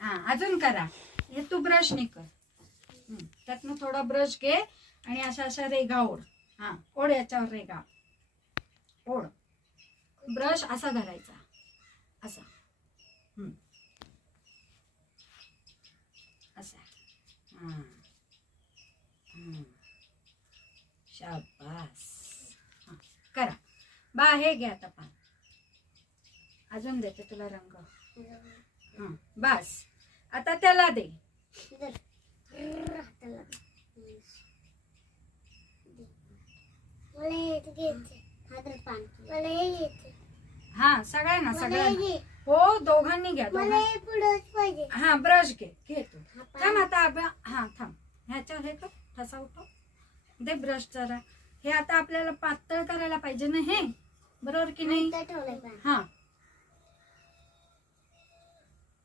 हा अजून करा. हे तू ब्रश ने कर. त्यातनं थोडा ब्रश घे आणि अशा अशा रेगा ओढ. हा ओढ याच्यावर रेगा ओढ. ब्रश असा धरायचा असा. असा. हा शाबास. करा बा. हे घे आता पान. अजून देते तुला रंग. बस आता त्याला दे. हा सगळ्यांना सगळ्यांना. हो दोघांनी घ्या. हा ब्रश घे. घे तू. थांब आता. हा थांब. ह्याच्यावर हे कर. ठसा उठव. दे ब्रश जरा. हे आता आपल्याला पातळ करायला पाहिजे ना हे. बरोबर की नाही. हा